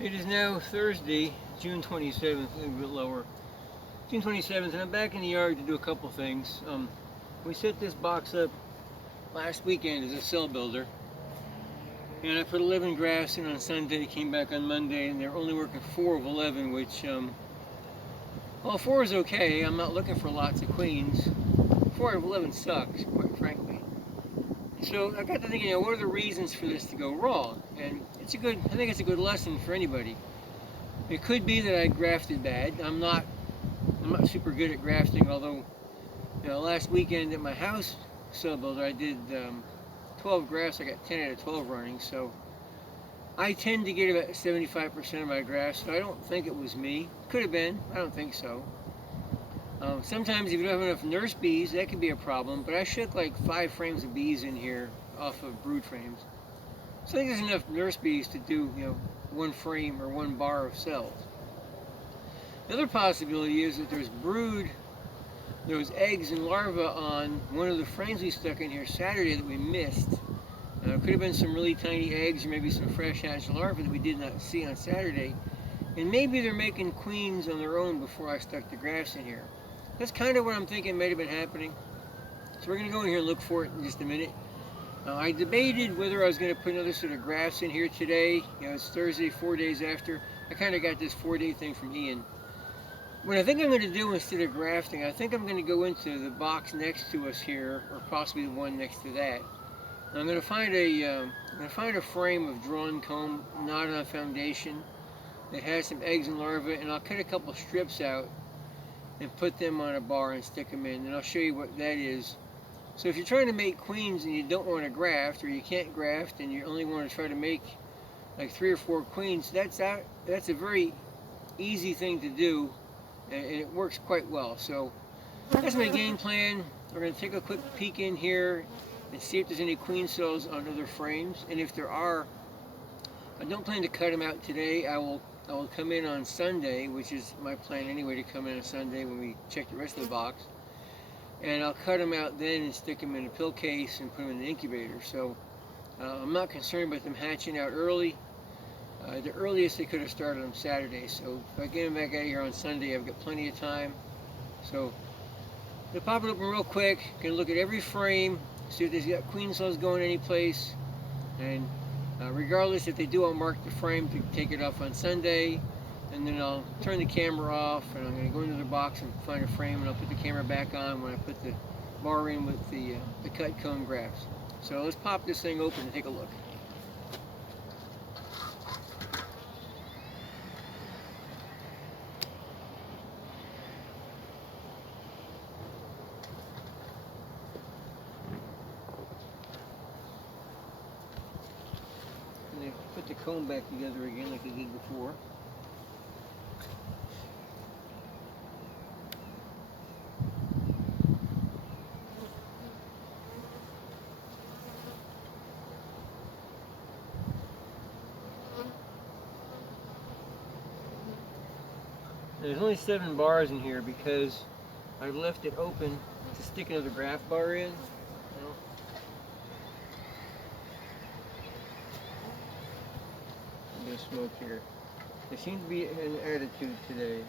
It is now Thursday, June 27th, a little bit lower. June 27th, and I'm back in the yard to do a couple things. We set this box up last weekend as a cell builder, and I put 11 grafts in on Sunday, came back on Monday, and they're only working 4 of 11, which, well, 4 is okay. I'm not looking for lots of queens. 4 out of 11 sucks, quite frankly. So I got to thinking, what are the reasons for this to go wrong? And I think it's a good lesson for anybody. It could be that I grafted bad. I'm not super good at grafting, although, last weekend at my house cell builder, I did 12 grafts. I got 10 out of 12 running, so I tend to get about 75% of my grafts, so I don't think it was me. Could have been, I don't think so. Sometimes if you don't have enough nurse bees, that could be a problem, but I shook like 5 frames of bees in here off of brood frames. So I think there's enough nurse bees to do, 1 frame or 1 bar of cells. The other possibility is that there was eggs and larvae on one of the frames we stuck in here Saturday that we missed. It could have been some really tiny eggs or maybe some fresh hatched larvae that we did not see on Saturday. And maybe they're making queens on their own before I stuck the grafts in here. That's kind of what I'm thinking might have been happening. So we're going to go in here and look for it in just a minute. I debated whether I was going to put another set of grafts in here today. It's Thursday, 4 days after. I kind of got this 4-day thing from Ian. What I think I'm going to do instead of grafting, I think I'm going to go into the box next to us here, or possibly the one next to that. I'm going to find a frame of drawn comb knotted on foundation that has some eggs and larvae, and I'll cut a couple strips out and put them on a bar and stick them in, and I'll show you what that is. So if you're trying to make queens and you don't want to graft, or you can't graft and you only want to try to make like 3 or 4 queens, that's a very easy thing to do, and it works quite well. So that's my game plan. We're going to take a quick peek in here and see if there's any queen cells on other frames, and if there are, I don't plan to cut them out today. I will come in on Sunday, which is my plan anyway, to come in on Sunday when we check the rest of the box. And I'll cut them out then and stick them in a pill case and put them in the incubator. So I'm not concerned about them hatching out early. The earliest they could have started on Saturday. So if I get them back out of here on Sunday, I've got plenty of time. So to pop it open real quick, gonna look at every frame, see if there's got queen cells going any place. And regardless if they do, I'll mark the frame to take it off on Sunday, and then I'll turn the camera off, and I'm going to go into the box and find a frame, and I'll put the camera back on when I put the bar in with the cut cone grafts. So let's pop this thing open and take a look. And put the comb back together again like I did before. There's only 7 bars in here because I've left it open to stick another graft bar in. A bit of smoke here. There seems to be an attitude today.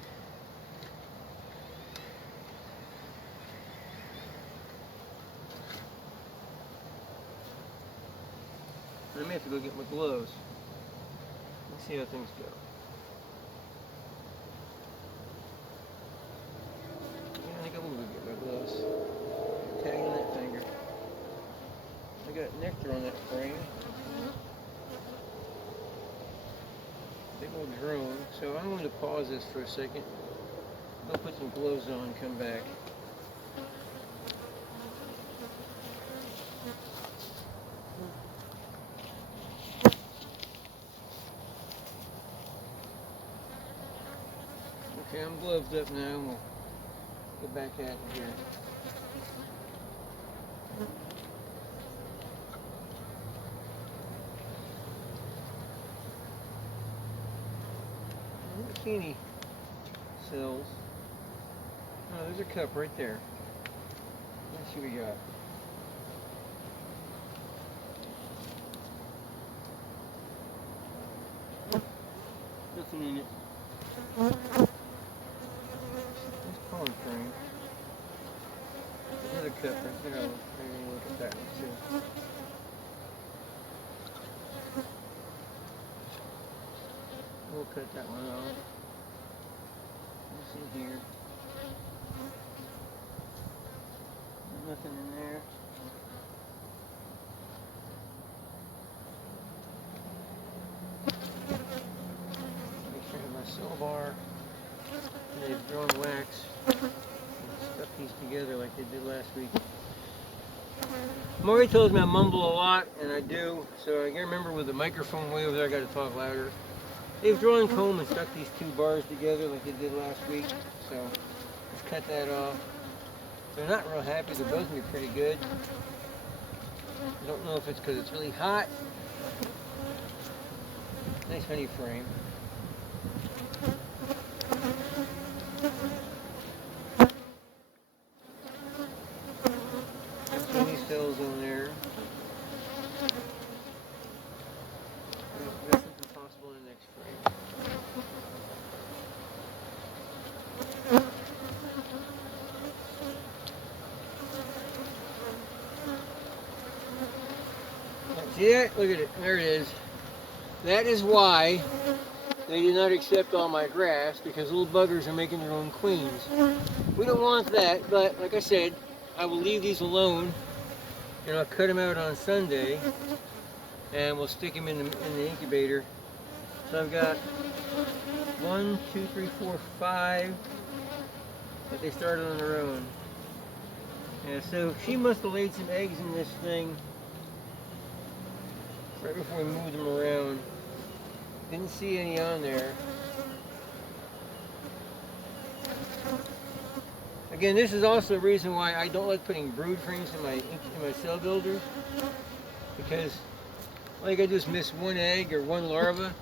I may have to go get my gloves. Let's see how things go. I think I will go get my gloves. Tag on that finger. I got nectar on that frame. Big old drone. So I'm going to pause this for a second. I'll put some gloves on and come back. Okay, I'm gloved up now. We'll get back at it here. I don't see any cells. Oh, there's a cup right there. Let's see what we got. nothing in it. This pollen frame. Another cup right there. Maybe look at that one too. We'll cut that one off. What's in here? Nothing in there. Make sure I have my cell bar. And they've drawn wax and stuck these together like they did last week. Maury tells me I mumble a lot, and I do, so I gotta remember with the microphone way over there, I gotta talk louder. They've drawn comb and stuck these two bars together like they did last week, so let's cut that off. They're not real happy, they're both gonna be pretty good. I don't know if it's because it's really hot. Nice honey frame. So these cells on there. That's something possible in the next frame. See that? Look at it. There it is. That is why they did not accept all my grafts, because little buggers are making their own queens. We don't want that, but like I said, I will leave these alone, and I'll cut them out on Sunday, and we'll stick them in the incubator. So I've got 1, 2, 3, 4, 5 that they started on their own. And so she must have laid some eggs in this thing right before we moved them around. Didn't see any on there. Again, this is also a reason why I don't like putting brood frames in my cell builders, because all you gotta do is miss one egg or one larva,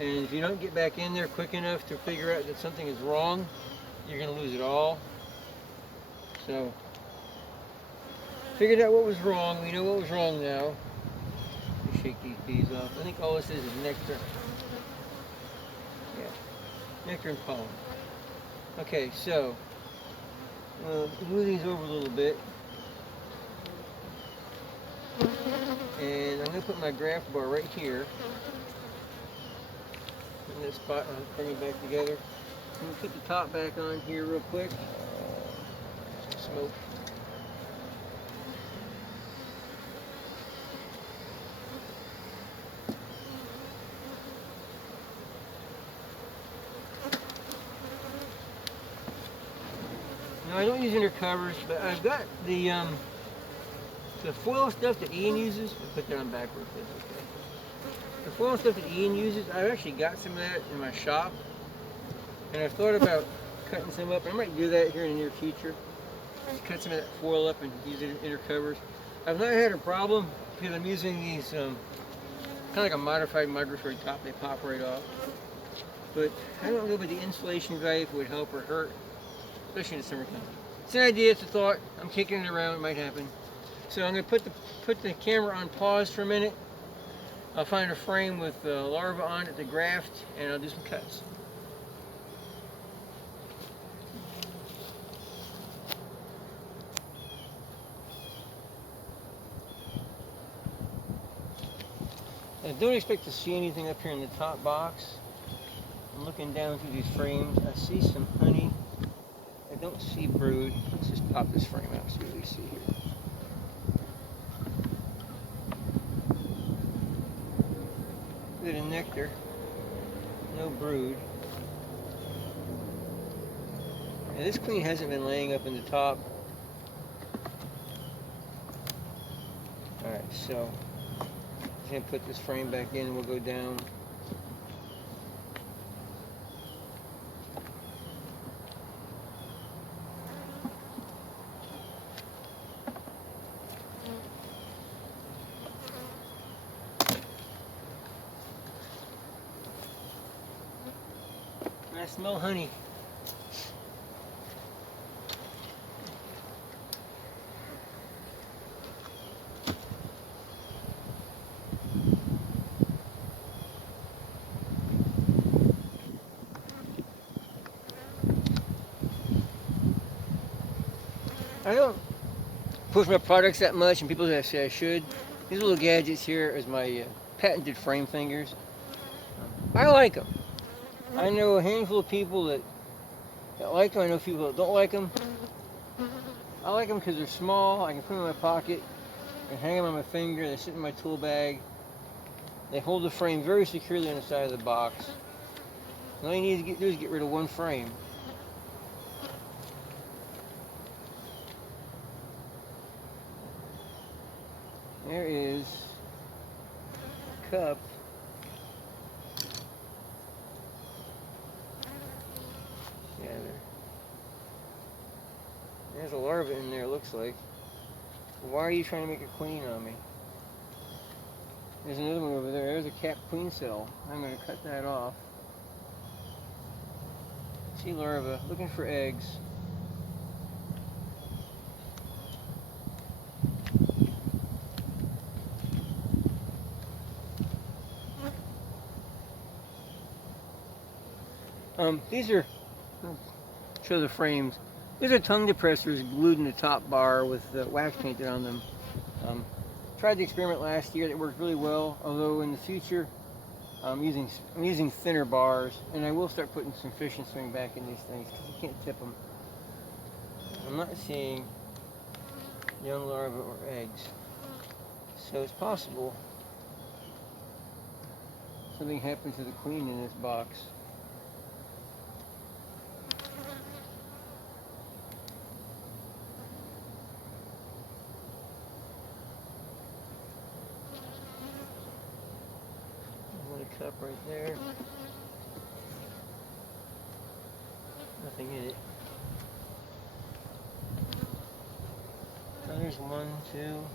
and if you don't get back in there quick enough to figure out that something is wrong, you're gonna lose it all. So, figured out what was wrong. We know what was wrong now. Let me shake these bees off. I think all this is nectar. Yeah, nectar and pollen. Okay, so move these over a little bit, and I'm going to put my graft bar right here in this spot. I'll bring it back together. I'm going to put the top back on here real quick. Some smoke. Now, I don't use inner covers, but I've got the foil stuff that Ian uses. I'll put that on backwards. That's okay. The foil stuff that Ian uses, I've actually got some of that in my shop, and I've thought about cutting some up. I might do that here in the near future. Just cut some of that foil up and use it in inner covers. I've not had a problem because I'm using these kind of like a modified migratory top. They pop right off. But I don't know if the insulation value would help or hurt, especially in the summertime. It's an idea, it's a thought. I'm kicking it around, it might happen. So I'm going to put the camera on pause for a minute. I'll find a frame with larvae on it, the graft, and I'll do some cuts. I don't expect to see anything up here in the top box. I'm looking down through these frames. I see some honey. I don't see brood. Let's just pop this frame out and see what we see here. Bit of nectar. No brood. And this queen hasn't been laying up in the top. Alright, so I'm going to put this frame back in and we'll go down. I smell honey. I don't push my products that much, and people say I should. These little gadgets here is my patented frame fingers. I like them. I know a handful of people that like them. I know people that don't like them. I like them because they're small. I can put them in my pocket and hang them on my finger. They sit in my tool bag. They hold the frame very securely on the side of the box. All you need to do is get rid of one frame. There is a cup. Yeah, there's a larva in there, looks like. Why are you trying to make a queen on me? There's another one over there. There's a capped queen cell. I'm going to cut that off. Sea larva, looking for eggs. These are, I'll show the frames. These are tongue depressors glued in the top bar with wax painted on them. Tried the experiment last year. That worked really well. Although in the future, I'm using thinner bars, and I will start putting some fishing string back in these things because you can't tip them. I'm not seeing young larvae or eggs, so it's possible something happened to the queen in this box. Cup right there. Nothing in it. So there's 1, 2.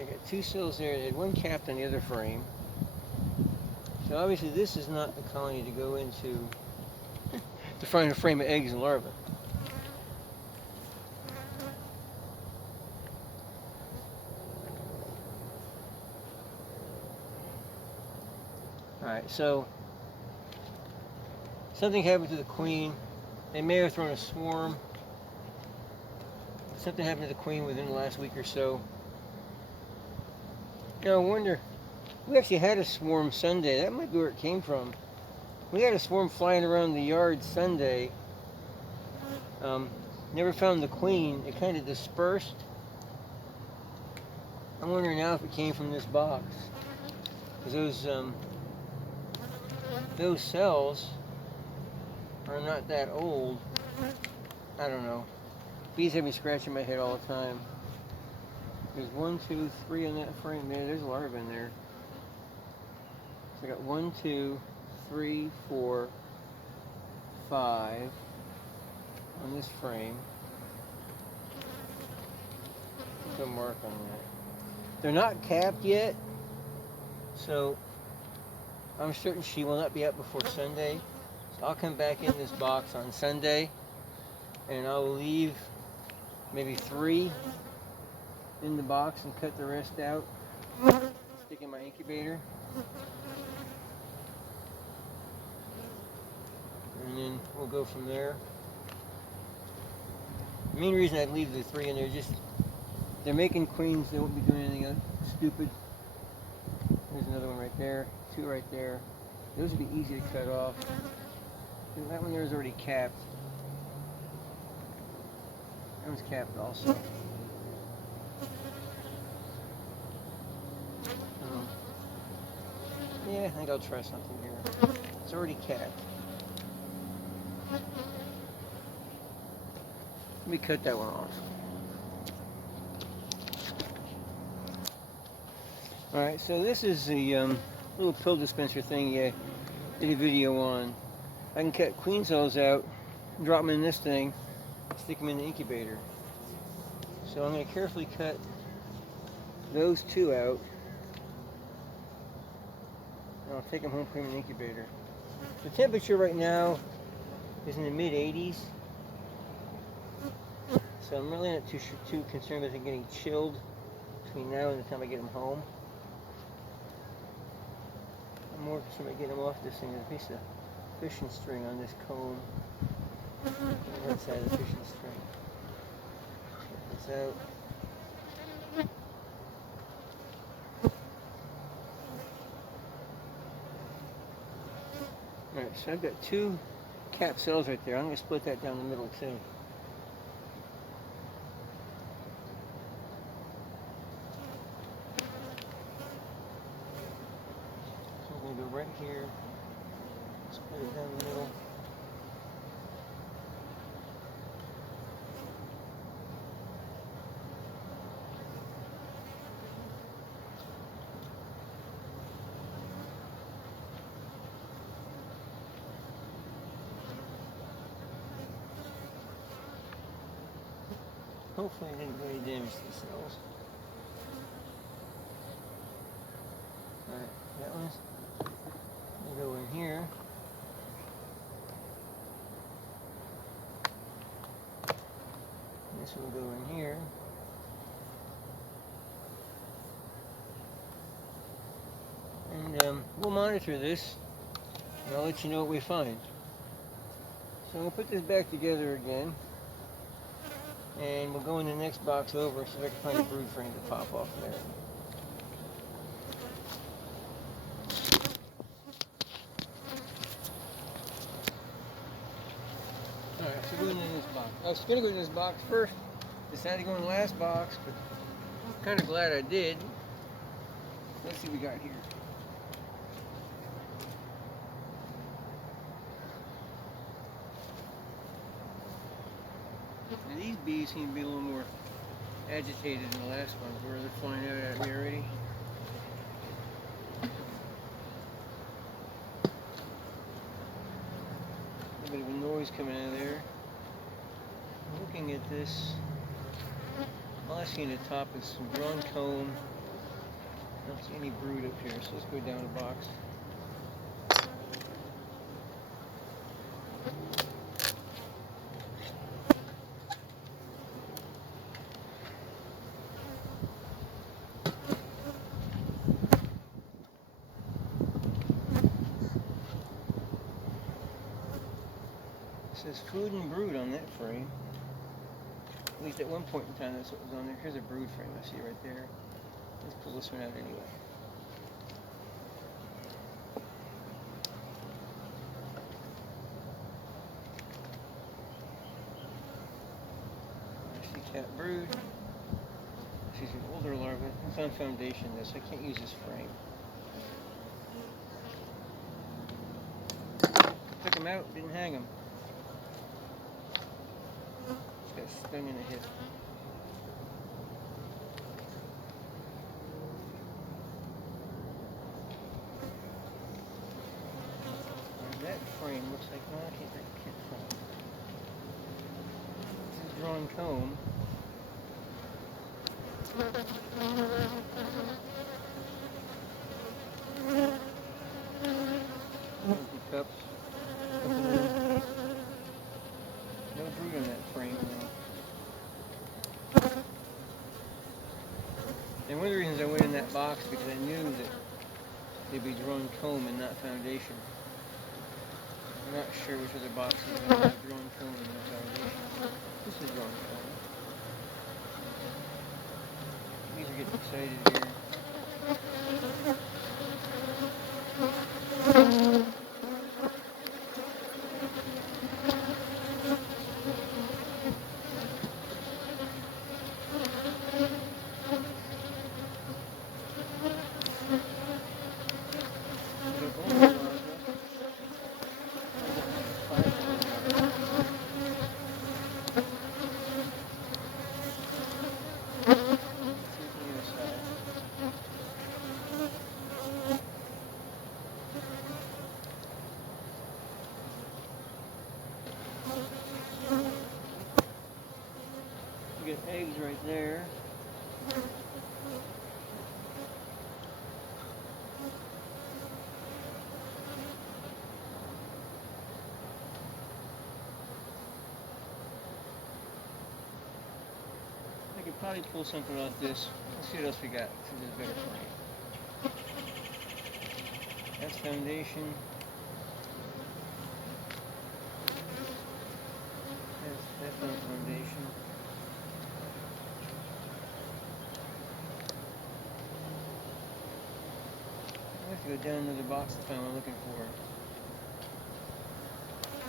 I got 2 cells there. They had one capped on the other frame. So obviously this is not the colony to go into to find a frame of eggs and larvae. Alright, so something happened to the queen. They may have thrown a swarm. Something happened to the queen within the last week or so. Now I wonder, we actually had a swarm Sunday. That might be where it came from. We had a swarm flying around the yard Sunday. Never found the queen. It kind of dispersed. I'm wondering now if it came from this box. Because those cells are not that old. I don't know. Bees have me scratching my head all the time. There's 1, 2, 3 in that frame there. There's a larva in there. So I got 1, 2, 3, 4, 5 on this frame. Put a mark on that. They're not capped yet, so I'm certain she will not be up before Sunday. So I'll come back in this box on Sunday, and I'll leave maybe 3 in the box and cut the rest out. Stick in my incubator. And then we'll go from there. The main reason I'd leave the 3 in there is just they're making queens. They won't be doing anything stupid. There's another one right there. 2 right there. Those would be easy to cut off. And that one there is already capped. That one's capped also. Yeah, I think I'll try something here. It's already capped. Let me cut that one off. Alright, so this is the little pill dispenser thing I did a video on. I can cut queen cells out, drop them in this thing, stick them in the incubator. So I'm going to carefully cut those 2 out. And I'll take them home, put them in the incubator. The temperature right now is in the mid-80s. So I'm really not too concerned with it getting chilled between now and the time I get them home. I'm more concerned about getting them off this thing. There's a piece of fishing string on this comb. On the right side of the fishing string. Check this out. Alright, so I've got 2 cap cells right there. I'm going to split that down the middle too. So I'm going to go right here, split it down the middle. Hopefully I didn't really damage the cells. Alright, that one's going to go in here. This will go in here. And we'll monitor this, and I'll let you know what we find. So we'll put this back together again. And we'll go in the next box over so I can find a brood frame to pop off there. Alright, so going in this box. I was going to go in this box first. Decided to go in the last box, but I'm kind of glad I did. Let's see what we got here. Now these bees seem to be a little more agitated than the last one, where they're flying out at me already. A bit of a noise coming out of there. Looking at this, all I see in the top is some drawn comb. I don't see any brood up here, so let's go down a box. It says food and brood on that frame. At least at one point in time that's what was on there. Here's a brood frame I see right there. Let's pull this one out anyway. I see cat brood. She's an older larva. It's on foundation this. I can't use this frame. Took him out, didn't hang him. Just got stung in the hip. That frame looks like, no, I can't find it. This is drawn comb. Empty cups. No brood on that frame though. And one of the reasons I went in that box because I knew that they'd be drawn comb and not foundation. I'm not sure which other box is going to have drawn comb and not foundation. This is drawn comb. These are getting excited here. You get eggs right there. I could probably pull something off this. Let's see what else we got. See if there's a better frame. That's foundation. That's not foundation. I have to go down another box to find what I'm looking for.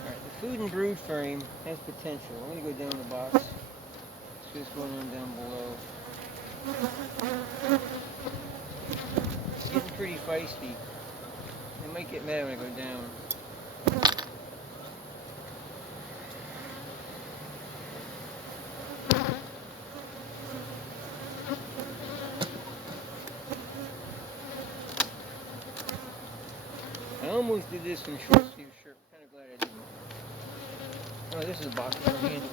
Alright, the food and brood frame has potential. I'm going to go down the box. See what's going on down below. It's getting pretty feisty. I might get mad when I go down. I almost did this in a short sleeve shirt. I'm kind of glad I didn't. Oh, this is a box with no handles.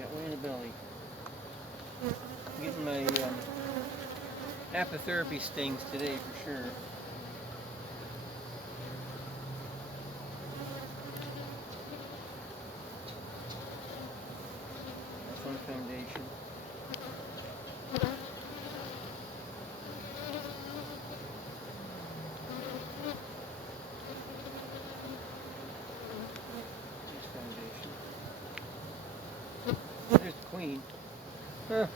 Got one in the belly. I'm getting my apitherapy stings today for sure. That's one foundation. This foundation. There's the queen. Huh.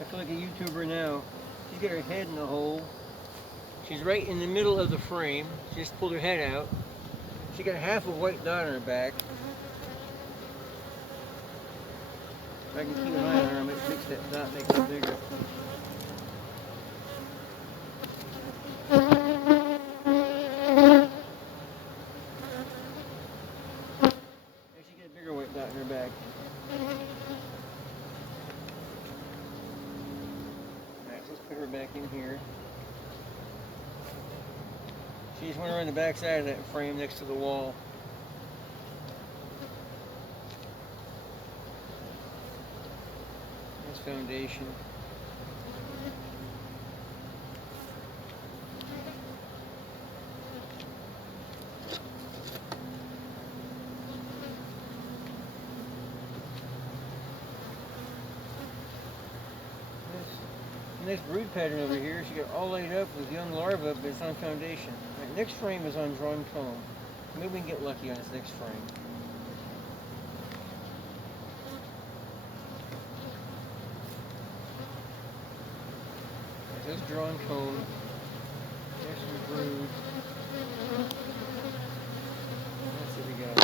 I feel like a YouTuber now. She's got her head in the hole. She's right in the middle of the frame. She just pulled her head out. She got half a white dot on her back. If I can keep an eye on her, I might fix that dot, make it bigger. There she got a bigger white dot in her back. Alright, let's put her back in here. She just went around the back side of that frame next to the wall. That's foundation. This brood pattern over here, she got all laid up with young larvae, but it's on foundation. Right, next frame is on drawn comb. Maybe we can get lucky on this next frame. There's drawn comb. There's some brood. Let's see what we got.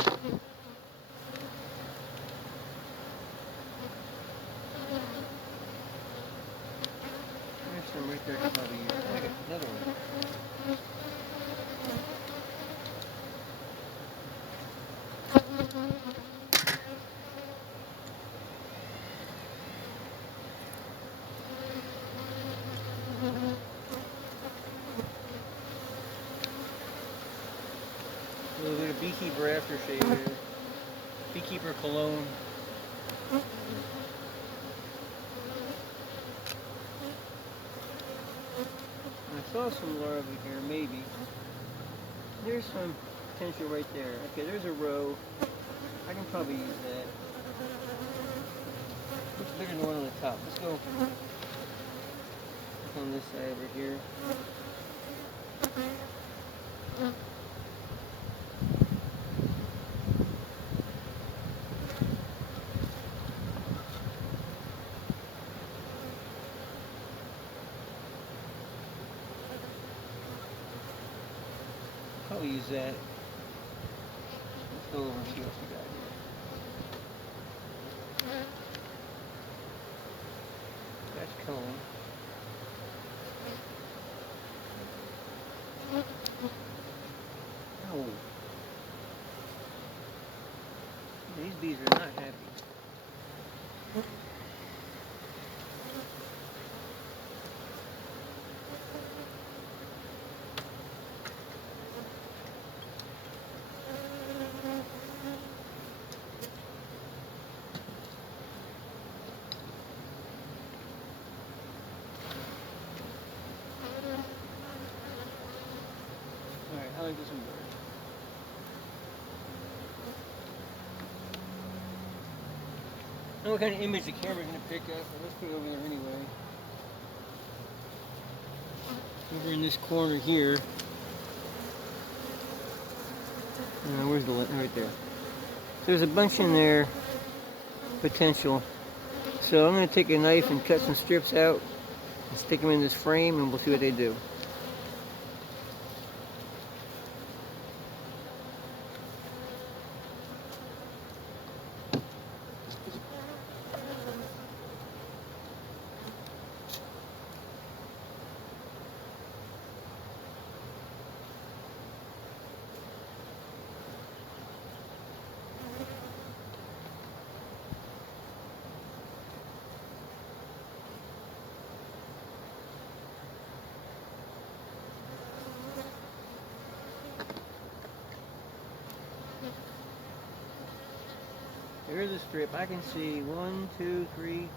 There's some right there. I could probably use. I got another one. A little bit of beekeeper aftershave here. Beekeeper cologne. I saw some larvae here, maybe. There's some potential right there. Okay, there's a row. I can probably use that. Looks bigger than the one on the top. Let's go on this side over here. Probably use that. Let's go over and see what we got here. That's comb. Oh. These bees are not happy. know what kind of image the camera's going to pick up, but let's put it over there anyway. Over in this corner here. Where's the lint? Right there. There's a bunch in there, potential. So I'm going to take a knife and cut some strips out and stick them in this frame, and we'll see what they do. There's a strip. I can see 1, 2, 3,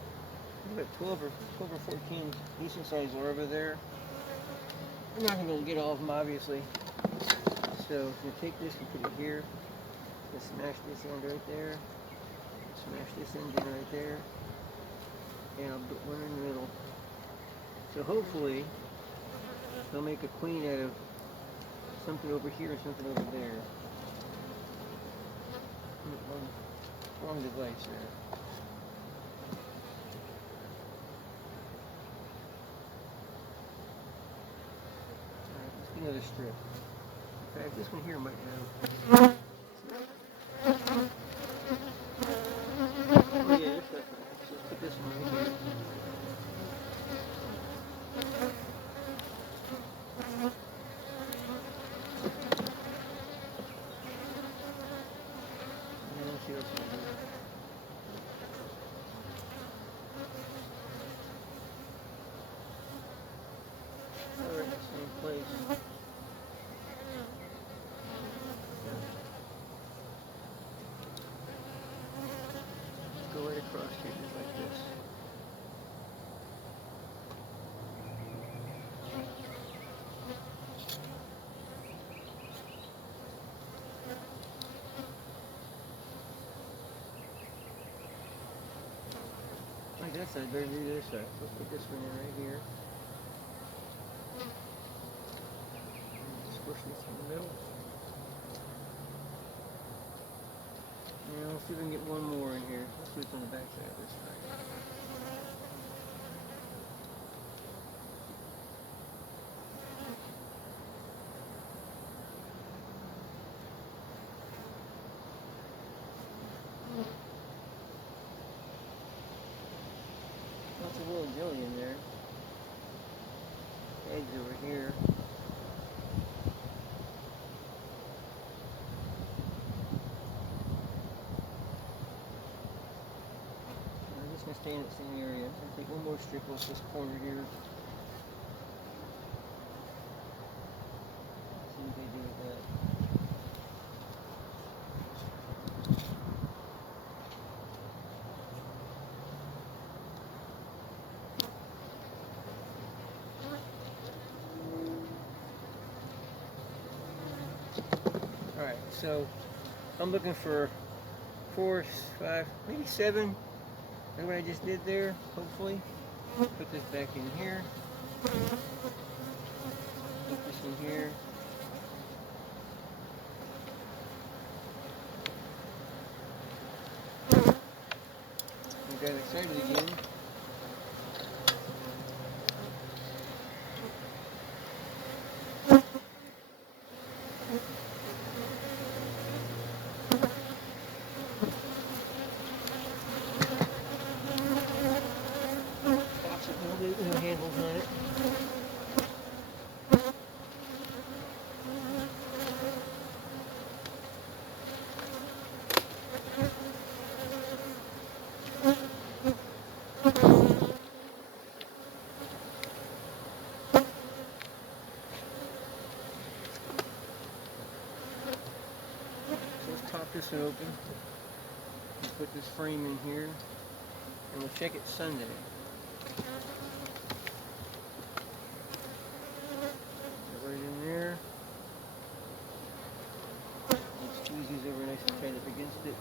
about 12 or 14 decent sized larvae there. I'm not going to be able to get all of them, obviously. So I'm going to take this and put it here. Let's smash this end right there. Smash this end in right there. And I'll put one in the middle. So hopefully they'll make a queen out of something over here and something over there. Wrong device there. Alright, let's get another strip. In fact, this one here might have. Oh yeah, this stuff. Let's put this one right here. And let's see what's going on. Alright, same place. Go right across here just like this. Like that side, better do this side. Let's put this one in right here. Squish this in the middle. And let's see if we can get one more in here. Let's do it on the back side of this side. Lots of little jelly in there. Eggs over here. I'm just going to stay in the same area. I'm going to take one more strip off this corner here. See what they do with that. Alright, so I'm looking for 4, 5, maybe 7. That's what I just did there, hopefully. Put this back in here. Put this in here. I got excited again. No handles on it. So let's top this one open. Put this frame in here, and we'll check it Sunday. Right in there. And squeeze these over nice and tight up against it.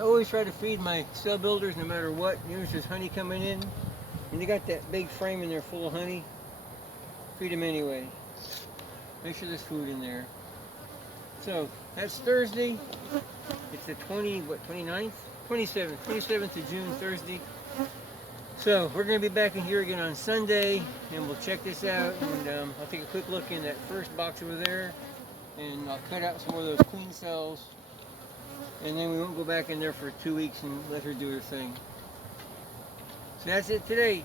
I always try to feed my cell builders no matter what. Even if there's honey coming in. And they got that big frame in there full of honey. Feed them anyway. Make sure there's food in there. So that's Thursday. It's the 29th? 27th of June, Thursday. So we're going to be back in here again on Sunday, and we'll check this out. And I'll take a quick look in that first box over there, and I'll cut out some more of those queen cells. And then we won't go back in there for 2 weeks and let her do her thing. So that's it today.